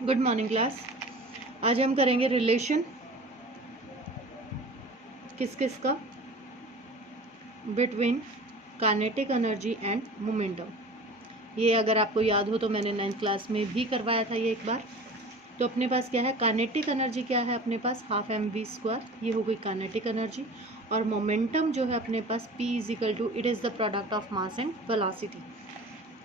Good morning class. आज हम करेंगे रिलेशन किस किस का between kinetic energy and momentum. ये अगर आपको याद हो तो मैंने 9th क्लास में भी करवाया था ये एक बार। तो अपने पास क्या है, काइनेटिक एनर्जी क्या है अपने पास, हाफ mv², ये हो गई काइनेटिक एनर्जी। और मोमेंटम जो है अपने पास p = it is the product of mass and velocity.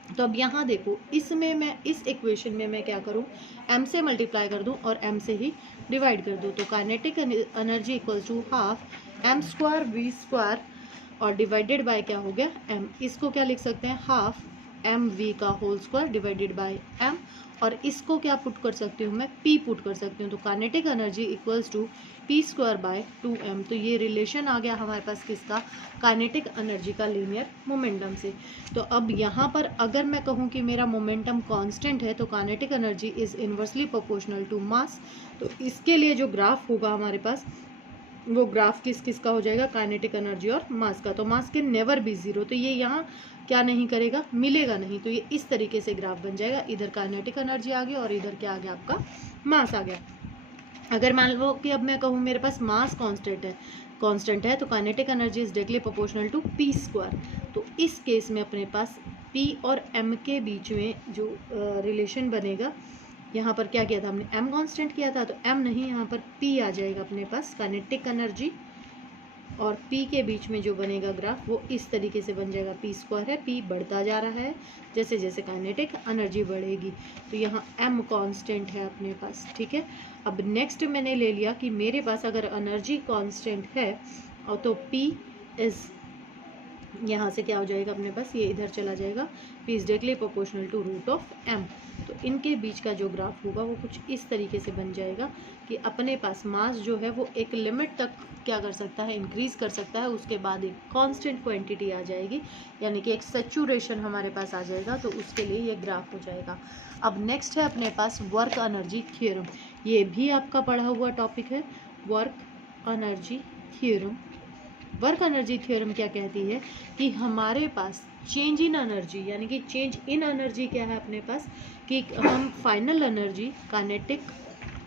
तो अब यहाँ देखो, इसमें मैं इस इक्वेशन में मैं क्या करूँ, m से मल्टीप्लाई कर दूँ और m से ही डिवाइड कर दूँ। तो kinetic energy equals to half m² v² और डिवाइडेड बाय क्या हो गया m। इसको क्या लिख सकते हैं, हाफ mv का whole square divided by m। और इसको क्या पुट कर सकती हूँ मैं, p पुट कर सकती हूँ। तो kinetic energy equals to p² by 2m। तो ये रिलेशन आ गया हमारे पास किसका, काइनेटिक एनर्जी का लीनियर मोमेंटम से। तो अब यहाँ पर अगर मैं कहूँ कि मेरा मोमेंटम कांस्टेंट है तो kinetic energy is inversely proportional to mass. तो इसके लिए जो ग्राफ होगा हमारे पास, वो ग्राफ किस किस का हो जाएगा, काइनेटिक एनर्जी और मास का। तो मास कैन नेवर बी जीरो, तो ये यहाँ क्या नहीं करेगा, मिलेगा नहीं। तो ये इस तरीके से ग्राफ बन जाएगा, इधर काइनेटिक एनर्जी आ गया और इधर क्या आ गया आपका, मास आ गया। अगर मान लो कि अब मैं कहूँ मेरे पास मास कांस्टेंट है तो kinetic energy is directly proportional to p²। तो इस केस में अपने पास p और m के बीच में जो रिलेशन बनेगा, यहाँ पर क्या किया था हमने, m कांस्टेंट किया था, तो m नहीं, यहाँ पर p आ जाएगा अपने पास। काइनेटिक एनर्जी और p के बीच में जो बनेगा ग्राफ वो इस तरीके से बन जाएगा, p² है, p बढ़ता जा रहा है जैसे जैसे काइनेटिक एनर्जी बढ़ेगी। तो यहाँ m कांस्टेंट है अपने पास, ठीक है। अब नेक्स्ट मैंने ले लिया कि मेरे पास अगर एनर्जी कांस्टेंट है और तो p इज, यहाँ से क्या हो जाएगा अपने पास, ये इधर चला जाएगा, p is directly proportional to √m। तो इनके बीच का जो ग्राफ होगा वो कुछ इस तरीके से बन जाएगा कि अपने पास मास जो है वो एक लिमिट तक क्या कर सकता है, इंक्रीज कर सकता है, उसके बाद एक कांस्टेंट क्वांटिटी आ जाएगी, यानी कि एक सैचुरेशन हमारे पास आ जाएगा। तो उसके लिए ये ग्राफ हो जाएगा। अब नेक्स्ट है अपने पास वर्क एनर्जी थ्योरम। ये भी आपका पढ़ा हुआ टॉपिक है, work energy theorem. Work energy theorem क्या कहती है कि हमारे पास चेंज इन एनर्जी, यानी कि चेंज इन एनर्जी क्या है अपने पास, कि हम final energy, kinetic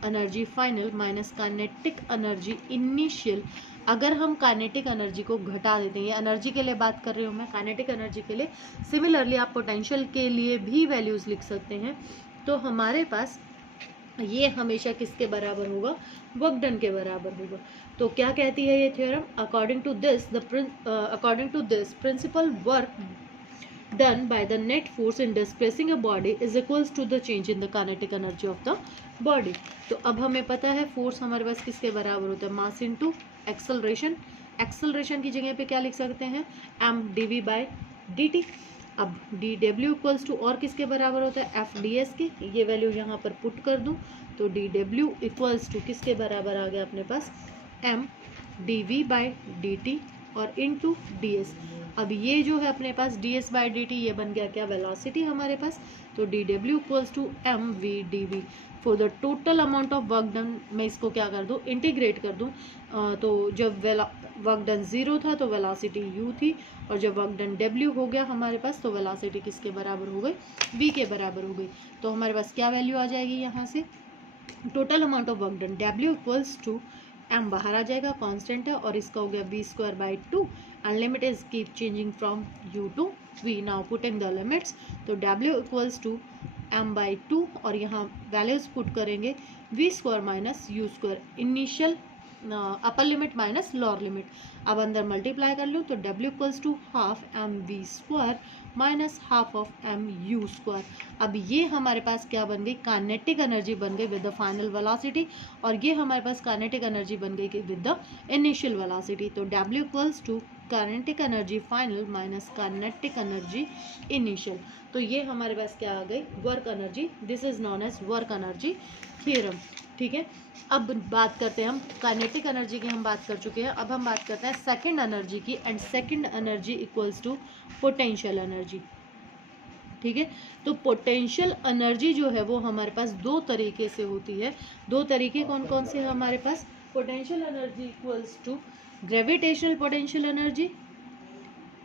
energy final minus kinetic energy initial, अगर हम काइनेटिक एनर्जी को घटा देते हैं, ये एनर्जी के लिए बात कर रही हूँ मैं, काइनेटिक एनर्जी के लिए। सिमिलरली आप पोटेंशियल के लिए भी वैल्यूज लिख सकते हैं। तो हमारे पास ये हमेशा किसके बराबर होगा, वर्क डन के बराबर होगा। तो क्या कहती है ये theorem, according to this principle work done by the net force in displacing a body is equals to the change in the kinetic energy of the body। तो अब हमें पता है फोर्स हमारे पास किसके बराबर होता है, मास इनटू एक्सेलरेशन। एक्सेलरेशन की जगह पे क्या लिख सकते हैं, mdv/dt। अब dw इक्वल्स टू और किसके बराबर होता है, fds के। ये वैल्यू यहाँ पर पुट कर दूँ तो dw इक्वल्स टू किसके बराबर आ गया अपने पास, mdv/dt और इनटू ds। अब ये जो है अपने पास ds/dt, ये बन गया क्या, वेलोसिटी हमारे पास। तो dw equals to mv/dv for the total amount of work done. मैं इसको क्या कर दूँ, इंटीग्रेट कर दूँ। तो जब वर्क डन 0 था तो वेलोसिटी u थी, और जब वर्क डन w हो गया हमारे पास तो वेलोसिटी किसके बराबर हो गई, v के बराबर हो गई। तो हमारे पास क्या वैल्यू आ जाएगी यहाँ से, total amount of work done w equals to m बाहर आ जाएगा, कांस्टेंट है, और इसका हो गया v²/2 and limit is keep changing from u to v। Now putting the limits, तो w इक्वल्स टू m/2 और यहाँ वैल्यूज पुट करेंगे v² minus u², initial upper limit minus lower limit. अब अंदर मल्टीप्लाई कर लूँ तो w equals to half mv² minus half of mu²। अब ये हमारे पास क्या बन गई, काइनेटिक एनर्जी बन गई विद द फाइनल वेलोसिटी, और ये हमारे पास काइनेटिक एनर्जी बन गई विद द इनिशियल वेलोसिटी। तो w equals to kinetic energy final minus kinetic energy initial. तो ये हमारे पास क्या आ गई, work energy. This is known as work energy theorem, ठीक है। अब बात करते हैं हम काइनेटिक एनर्जी की, हम बात कर चुके हैं। अब हम बात करते हैं सेकंड एनर्जी की, and second energy equals to potential energy, ठीक है। तो पोटेंशियल एनर्जी जो है वो हमारे पास दो तरीके से होती है। दो तरीके कौन कौन से हैं हमारे पास, potential energy equals to gravitational potential energy,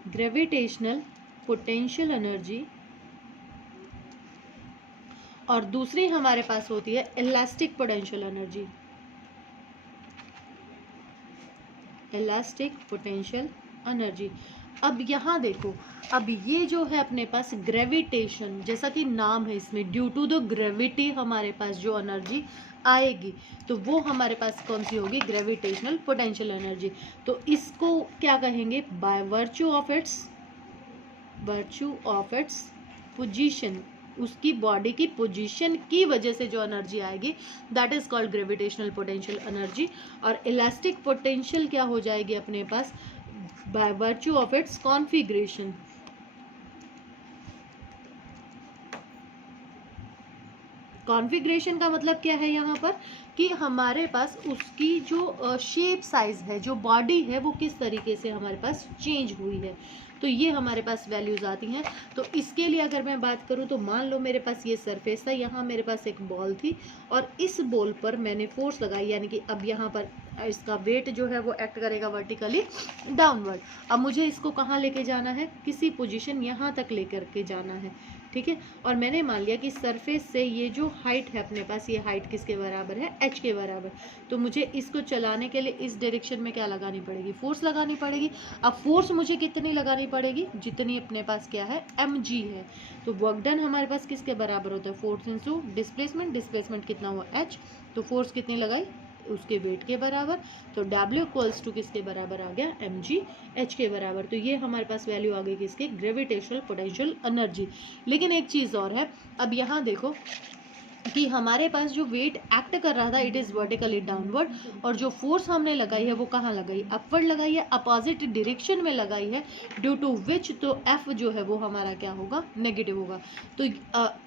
gravitational potential energy और दूसरी हमारे पास होती है elastic potential energy. Elastic potential energy. अब यहाँ देखो, अब ये जो है अपने पास ग्रेविटेशन, जैसा कि नाम है इसमें, ड्यू टू द ग्रेविटी हमारे पास जो एनर्जी आएगी तो वो हमारे पास कौन सी होगी, ग्रेविटेशनल पोटेंशियल एनर्जी। तो इसको क्या कहेंगे, by virtue of its position, उसकी बॉडी की पोजीशन की वजह से जो एनर्जी आएगी that is called gravitational potential energy. और इलास्टिक पोटेंशियल क्या हो जाएगी अपने पास, by virtue of its configuration. Configuration का मतलब क्या है यहाँ पर, कि हमारे पास उसकी जो शेप साइज है, जो बॉडी है, वो किस तरीके से हमारे पास चेंज हुई है, तो ये हमारे पास वैल्यूज आती हैं। तो इसके लिए अगर मैं बात करूँ तो मान लो मेरे पास ये सरफेस था, यहाँ मेरे पास एक बॉल थी और इस बॉल पर मैंने फोर्स लगाई, यानी कि अब यहाँ पर इसका वेट जो है वो एक्ट करेगा वर्टिकली डाउनवर्ड। अब मुझे इसको कहाँ लेके जाना है, किसी पोजीशन यहाँ तक लेकर के जाना है, ठीक है। और मैंने मान लिया कि सरफेस से ये जो हाइट है अपने पास, ये हाइट किसके बराबर है, h के बराबर। तो मुझे इसको चलाने के लिए इस डायरेक्शन में क्या लगानी पड़ेगी, फोर्स लगानी पड़ेगी। अब फोर्स मुझे कितनी लगानी पड़ेगी, जितनी अपने पास क्या है, mg है। तो वर्क डन हमारे पास किसके बराबर होता है, फोर्स इंटू डिस्प्लेसमेंट। डिस्प्लेसमेंट कितना हुआ, h, तो फोर्स कितनी लगाई, उसके वेट के बराबर। तो W इक्वल्स टू किसके बराबर आ गया, mg, h के बराबर। तो ये हमारे पास वैल्यू आ गई किसकी, ग्रेविटेशनल पोटेंशियल एनर्जी। लेकिन एक चीज़ और है, अब यहाँ देखो कि हमारे पास जो वेट एक्ट कर रहा था इट इज़ वर्टिकली डाउनवर्ड, और जो फोर्स हमने लगाई है वो कहाँ लगाई, अपवर्ड लगाई है, अपोजिट डायरेक्शन में लगाई है, ड्यू टू विच तो F जो है वो हमारा क्या होगा, नेगेटिव होगा। तो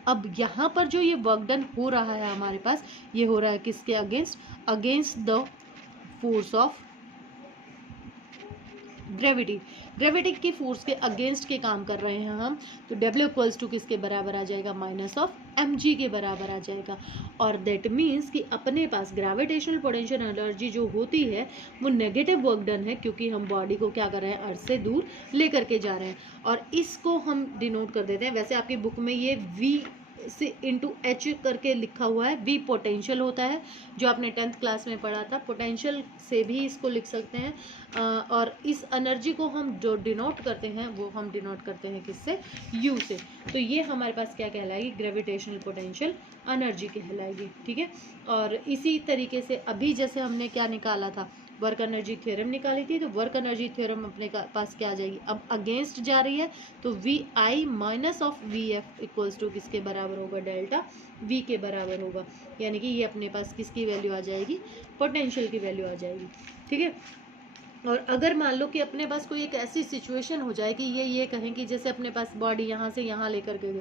अब यहाँ पर जो ये वर्क डन हो रहा है हमारे पास, ये हो रहा है किसके against, against the force of gravity की फोर्स के अगेंस्ट के काम कर रहे हैं हम। तो W इक्वल्स टू किसके बराबर आ जाएगा, माइनस ऑफ mg के बराबर आ जाएगा। और दैट मीन्स कि अपने पास ग्रेविटेशनल पोटेंशियल एनर्जी जो होती है वो नेगेटिव वर्क डन है, क्योंकि हम बॉडी को क्या कर रहे हैं, अर्थ से दूर लेकर के जा रहे हैं। और इसको हम डिनोट कर देते हैं, वैसे आपकी बुक में ये v से इंटू एच करके लिखा हुआ है, v पोटेंशियल होता है, जो आपने 10th क्लास में पढ़ा था। पोटेंशियल से भी इसको लिख सकते हैं, और इस एनर्जी को हम जो डिनोट करते हैं वो हम डिनोट करते हैं किससे, u से। तो ये हमारे पास क्या कहलाएगी, ग्रेविटेशनल पोटेंशियल एनर्जी कहलाएगी, ठीक है। और इसी तरीके से अभी जैसे हमने क्या निकाला था, वर्क एनर्जी थ्योरम निकाली थी, तो वर्क एनर्जी थ्योरम अपने पास क्या आ जाएगी, अब अगेंस्ट जा रही है, तो V I minus of V F equals to किसके बराबर होगा, डेल्टा वी के बराबर होगा। यानी कि ये अपने पास किसकी वैल्यू आ जाएगी, पोटेंशियल की वैल्यू आ जाएगी, ठीक है। और अगर मान लो कि अपने पास कोई एक ऐसी सिचुएशन हो जाए कि ये कहें कि जैसे अपने पास बॉडी यहाँ से यहाँ लेकर के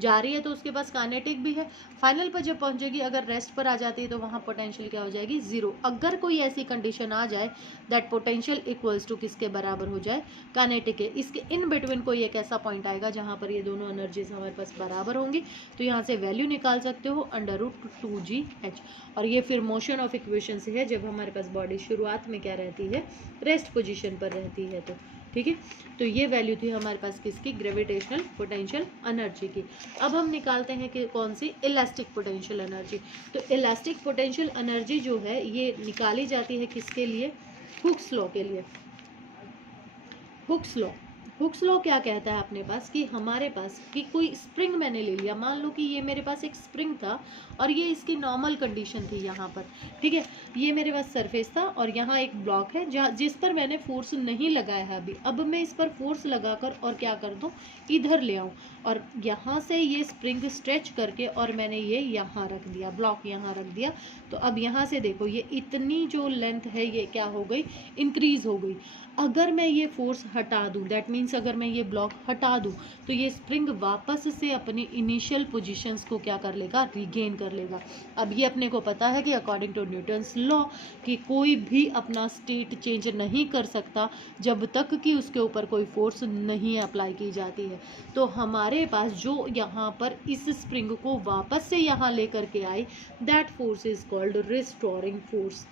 जा रही है, तो उसके पास काइनेटिक भी है, फाइनल पर जब पहुँचेगी अगर रेस्ट पर आ जाती है तो वहाँ पोटेंशियल क्या हो जाएगी, जीरो। अगर कोई ऐसी कंडीशन आ जाए दैट पोटेंशियल इक्वल्स टू किसके बराबर हो जाए, काइनेटिक है, इसके इन बिटवीन कोई एक ऐसा पॉइंट आएगा जहाँ पर ये दोनों एनर्जीज हमारे पास बराबर होंगी, तो यहाँ से वैल्यू निकाल सकते हो √2gh। और ये फिर मोशन ऑफ इक्वेशन से है, जब हमारे पास बॉडी शुरुआत में क्या रहती है, रेस्ट पोजीशन पर रहती है, तो ठीक है। तो ये वैल्यू थी हमारे पास किसकी, ग्रेविटेशनल पोटेंशियल एनर्जी की। अब हम निकालते हैं कि कौन सी, इलास्टिक पोटेंशियल एनर्जी। तो इलास्टिक पोटेंशियल एनर्जी जो है ये निकाली जाती है किसके लिए, हुक्स लॉ के लिए। हुक्स लॉ क्या कहता है अपने पास, कि हमारे पास कि कोई स्प्रिंग मैंने ले लिया, मान लो कि ये मेरे पास एक स्प्रिंग था और ये इसकी नॉर्मल कंडीशन थी यहाँ पर, ठीक है। ये मेरे पास सरफेस था और यहाँ एक ब्लॉक है जिस पर मैंने फोर्स नहीं लगाया है अभी। अब मैं इस पर फोर्स लगाकर और क्या कर दूँ, इधर ले आऊँ, और यहाँ से ये स्प्रिंग स्ट्रेच करके और मैंने ये यहाँ रख दिया, ब्लॉक यहाँ रख दिया। तो अब यहाँ से देखो ये इतनी जो लेंथ है ये क्या हो गई, इंक्रीज हो गई। अगर मैं ये फोर्स हटा दूं, दैट मीन्स अगर मैं ये ब्लॉक हटा दूं, तो ये स्प्रिंग वापस से अपनी इनिशियल पोजीशंस को क्या कर लेगा, रिगेन कर लेगा। अब ये अपने को पता है कि अकॉर्डिंग टू न्यूटन्स लॉ कि कोई भी अपना स्टेट चेंज नहीं कर सकता जब तक कि उसके ऊपर कोई फोर्स नहीं अप्लाई की जाती है। तो हमारे पास जो यहाँ पर इस स्प्रिंग को वापस से यहाँ लेकर के आई, that force is called restoring force.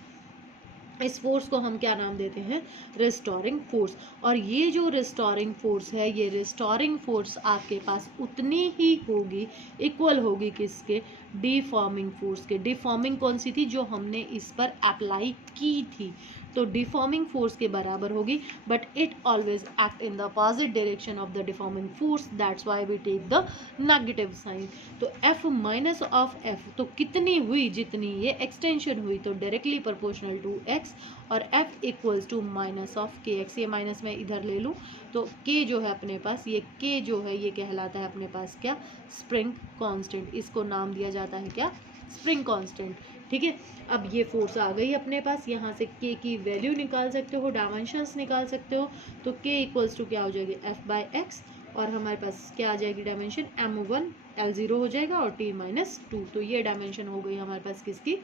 इस फोर्स को हम क्या नाम देते हैं, रिस्टोरिंग फोर्स। और ये जो रिस्टोरिंग फोर्स है, ये रिस्टोरिंग फोर्स आपके पास उतनी ही होगी, इक्वल होगी किसके, डिफॉर्मिंग फोर्स के। डिफॉर्मिंग कौन सी थी, जो हमने इस पर अप्लाई की थी, तो डिफॉर्मिंग फोर्स के बराबर होगी। But it always act in the opposite direction of the deforming force, that's why we take the negative sign. तो F माइनस ऑफ F तो कितनी हुई, जितनी ये एक्सटेंशन हुई, तो डायरेक्टली प्रोपोर्शनल टू x, और F equals to minus of k x. ये माइनस मैं इधर ले लूँ तो K जो है अपने पास, ये K जो है ये कहलाता है अपने पास क्या, स्प्रिंग कांस्टेंट। इसको नाम दिया जाता है क्या, स्प्रिंग कांस्टेंट। ठीक है, अब ये फोर्स आ गई अपने पास, यहाँ से K की वैल्यू निकाल सकते हो, डायमेंशंस निकाल सकते हो। तो K इक्वल्स टू क्या हो जाएगी, F बाई एक्स, और हमारे पास क्या आ जाएगी डायमेंशन, m1 L0 हो जाएगा और t माइनस 2। तो ये डायमेंशन हो गई हमारे पास किसकी,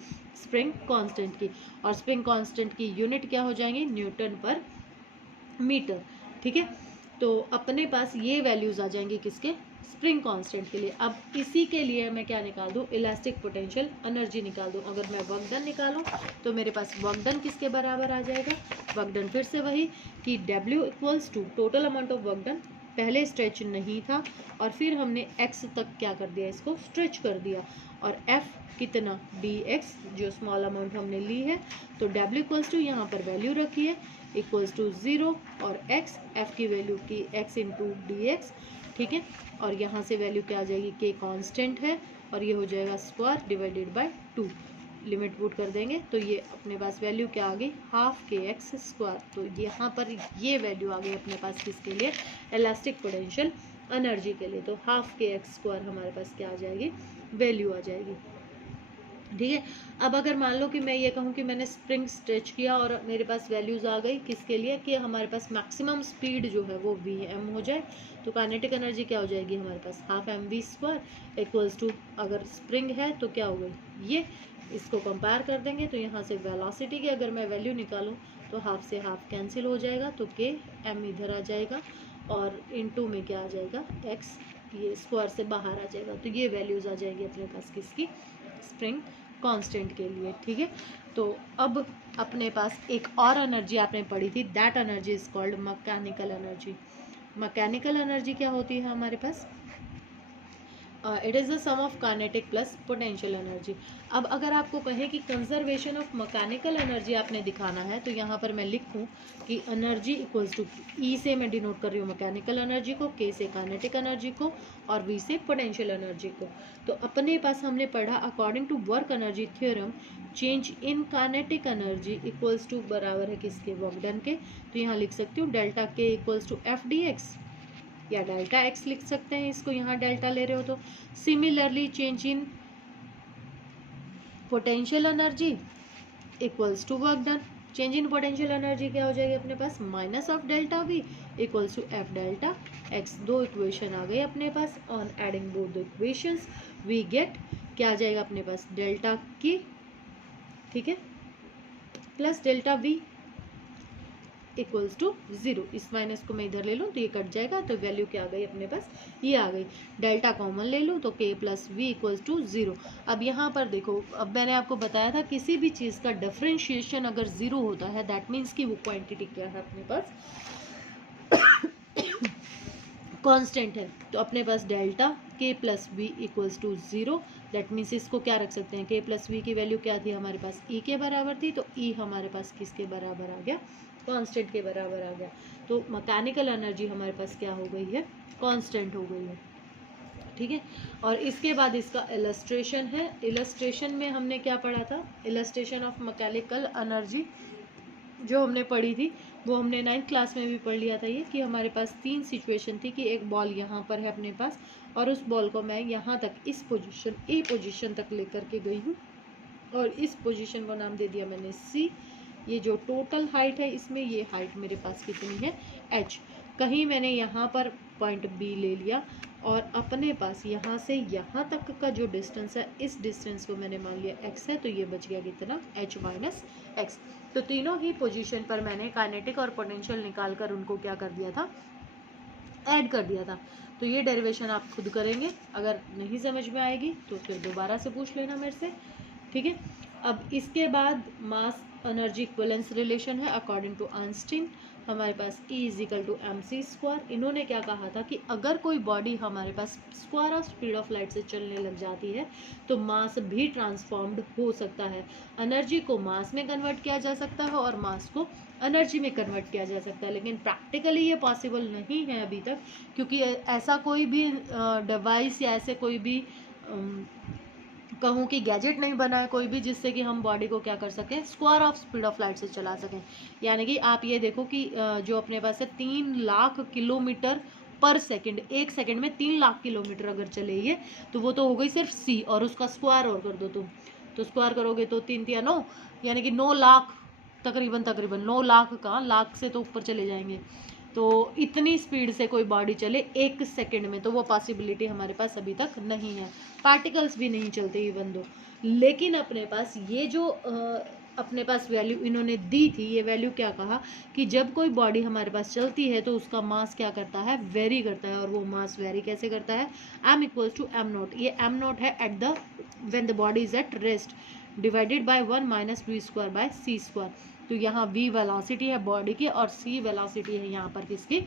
स्प्रिंग कांस्टेंट की। और स्प्रिंग कांस्टेंट की यूनिट क्या हो जाएंगी, न्यूटन पर मीटर। ठीक है, तो अपने पास ये वैल्यूज आ जाएंगी किसके, स्प्रिंग कांस्टेंट के लिए। अब इसी के लिए मैं क्या निकाल दूं, इलास्टिक पोटेंशियल एनर्जी निकाल दूं। अगर मैं वर्क डन निकालूं तो मेरे पास वर्क डन किसके बराबर आ जाएगा, वर्क डन फिर से वही कि W equals to total amount of work done, पहले स्ट्रेच नहीं था और फिर हमने x तक क्या कर दिया, इसको स्ट्रेच कर दिया, और F कितना, dx, जो स्मॉल अमाउंट हमने ली है। तो W इक्वल्स टू यहाँ पर वैल्यू रखी है इक्वल्स टू 0, और x, F की वैल्यू की x इंटू डी एक्स। ठीक है, और यहाँ से वैल्यू क्या आ जाएगी, K कांस्टेंट है, और ये हो जाएगा square divided bye 2। Limit put कर देंगे तो ये अपने पास वैल्यू क्या आ गई, हाफ के एक्स स्क्वायर। तो यहाँ पर ये वैल्यू आ गई अपने पास किसके लिए, इलास्टिक पोटेंशियल एनर्जी के लिए। तो हाफ के एक्स स्क्वायर हमारे पास क्या आ जाएगी, वैल्यू आ जाएगी। ठीक है, अब अगर मान लो कि मैं ये कहूँ कि मैंने स्प्रिंग स्ट्रेच किया और मेरे पास वैल्यूज आ गई किसके लिए, कि हमारे पास मैक्सिमम स्पीड जो है वो Vm हो जाए, तो काइनेटिक एनर्जी क्या हो जाएगी हमारे पास, half mv square equals to, अगर स्प्रिंग है तो क्या हो गई ये, इसको कंपेयर कर देंगे तो यहाँ से वेलोसिटी की अगर मैं वैल्यू निकालूँ तो हाफ से हाफ कैंसिल हो जाएगा, तो के m इधर आ जाएगा, और इनटू में क्या आ जाएगा, x, ये स्क्वायर से बाहर आ जाएगा। तो ये वैल्यूज आ जाएगी अपने पास किसकी, स्प्रिंग कांस्टेंट के लिए। ठीक है, तो अब अपने पास एक और एनर्जी आपने पढ़ी थी, that energy is called mechanical energy. Mechanical energy क्या होती है हमारे पास, it is the sum of kinetic plus potential energy. अब अगर आपको कहे कि कंजर्वेशन ऑफ मैकेनिकल एनर्जी आपने दिखाना है, तो यहाँ पर मैं लिखूँ कि एनर्जी इक्वल्स टू, ई से मैं डिनोट कर रही हूँ मैकेनिकल एनर्जी को, के से काइनेटिक एनर्जी को, और वी से पोटेंशियल एनर्जी को। तो अपने पास हमने पढ़ा according to work energy theorem, change in kinetic energy equals to बराबर है किसके, वर्क डन के। तो यहाँ लिख सकती हूँ delta k equals to f d x, या डेल्टा एक्स लिख सकते हैं इसको, यहाँ डेल्टा ले रहे हो तो। Similarly change in potential energy equals to work done. Change in potential energy क्या हो जाएगी अपने पास, minus of delta V equals to F delta X. दो इक्वेशन आ गई अपने पास, on adding both the equations we get क्या आ जाएगा अपने पास, डेल्टा की, ठीक है, plus delta V equals to 0। इस माइनस को मैं इधर ले लूँ तो ये कट जाएगा, तो वैल्यू क्या आ गई अपने पास, ये आ गई। डेल्टा कॉमन ले लूँ तो k plus we equals to 0। अब यहाँ पर देखो, अब मैंने आपको बताया था किसी भी चीज़ का डिफरेंशिएशन अगर 0 होता है दैट मीन्स कि वो क्वांटिटी क्या है अपने पास, कांस्टेंट है। तो अपने पास delta k plus we equals to 0, that means इसको क्या रख सकते हैं, k प्लस वी की वैल्यू क्या थी हमारे पास, e के बराबर थी, तो e हमारे पास किसके बराबर आ गया, कांस्टेंट के बराबर आ गया। तो मैकेनिकल एनर्जी हमारे पास क्या हो गई है, कांस्टेंट हो गई है। ठीक है, और इसके बाद इसका इलस्ट्रेशन है। इलस्ट्रेशन में हमने क्या पढ़ा था, इलस्ट्रेशन ऑफ मैकेनिकल एनर्जी जो हमने पढ़ी थी वो हमने 9th क्लास में भी पढ़ लिया था ये, कि हमारे पास 3 सिचुएशन थी कि एक बॉल यहाँ पर है अपने पास, और उस बॉल को मैं यहाँ तक इस पोजीशन ए पोजीशन तक लेकर के गई हूँ, और इस पोजीशन को नाम दे दिया मैंने सी। ये जो टोटल हाइट है इसमें ये हाइट मेरे पास कितनी है, h। कहीं मैंने यहाँ पर पॉइंट B ले लिया, और अपने पास यहाँ से यहाँ तक का जो डिस्टेंस है, इस डिस्टेंस को मैंने मान लिया x है, तो ये बच गया कितना, h माइनस एक्स। तो तीनों ही पोजीशन पर मैंने काइनेटिक और पोटेंशियल निकाल कर उनको क्या कर दिया था, ऐड कर दिया था। तो ये डेरिवेशन आप खुद करेंगे, अगर नहीं समझ में आएगी तो फिर दोबारा से पूछ लेना मेरे से। ठीक है, अब इसके बाद मास एनर्जी इक्विवेलेंस रिलेशन है अकॉर्डिंग टू आइंस्टीन। हमारे पास E = mc²। इन्होंने क्या कहा था कि अगर कोई बॉडी हमारे पास square of speed of light से चलने लग जाती है तो मास भी ट्रांसफॉर्म्ड हो सकता है। एनर्जी को मास में कन्वर्ट किया जा सकता है और मास को एनर्जी में कन्वर्ट किया जा सकता है, लेकिन प्रैक्टिकली ये पॉसिबल नहीं है अभी तक, क्योंकि ऐसा कोई भी डिवाइस या ऐसे कोई भी कहूँ कि गैजेट नहीं बना है कोई भी जिससे कि हम बॉडी को क्या कर सकें, square of speed of light से चला सकें। यानी कि आप ये देखो कि जो अपने पास है 3 लाख किलोमीटर पर सेकंड, एक सेकंड में 3 लाख किलोमीटर अगर चले ये, तो वो तो हो गई सिर्फ सी, और उसका स्क्वायर और कर दो तुम, तो स्क्वायर करोगे तो 3 या 9, यानी कि 9 लाख, तकरीबन 9 लाख का, लाख से तो ऊपर चले जाएंगे। तो इतनी स्पीड से कोई बॉडी चले एक सेकंड में, तो वो पॉसिबिलिटी हमारे पास अभी तक नहीं है। पार्टिकल्स भी नहीं चलते इवन दो। लेकिन अपने पास ये जो अपने पास वैल्यू इन्होंने दी थी, ये वैल्यू क्या कहा कि जब कोई बॉडी हमारे पास चलती है तो उसका मास क्या करता है, वेरी करता है। और वो मास वेरी कैसे करता है, m = m0। ये m0 है at the when the body is at rest, divided by 1 - v²/c²। तो यहाँ v वेलोसिटी है बॉडी की और c वेलोसिटी है यहाँ पर किसकी,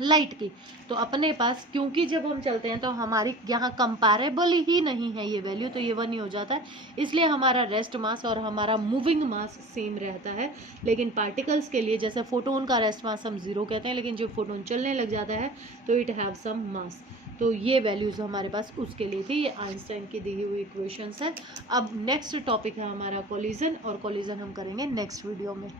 लाइट की। तो अपने पास क्योंकि जब हम चलते हैं तो हमारी यहाँ कंपैरेबल ही नहीं है ये वैल्यू, तो ये 1 ही हो जाता है, इसलिए हमारा रेस्ट मास और हमारा मूविंग मास सेम रहता है। लेकिन पार्टिकल्स के लिए, जैसे फोटोन का रेस्ट मास हम 0 कहते हैं, लेकिन जब फोटोन चलने लग जाता है तो इट हैव सम मास। तो ये वैल्यूज हमारे पास उसके लिए थी। ये आइंस्टाइन की दी हुई इक्वेशंस है। अब नेक्स्ट टॉपिक है हमारा कोलिजन, और कोलिजन हम करेंगे नेक्स्ट वीडियो में।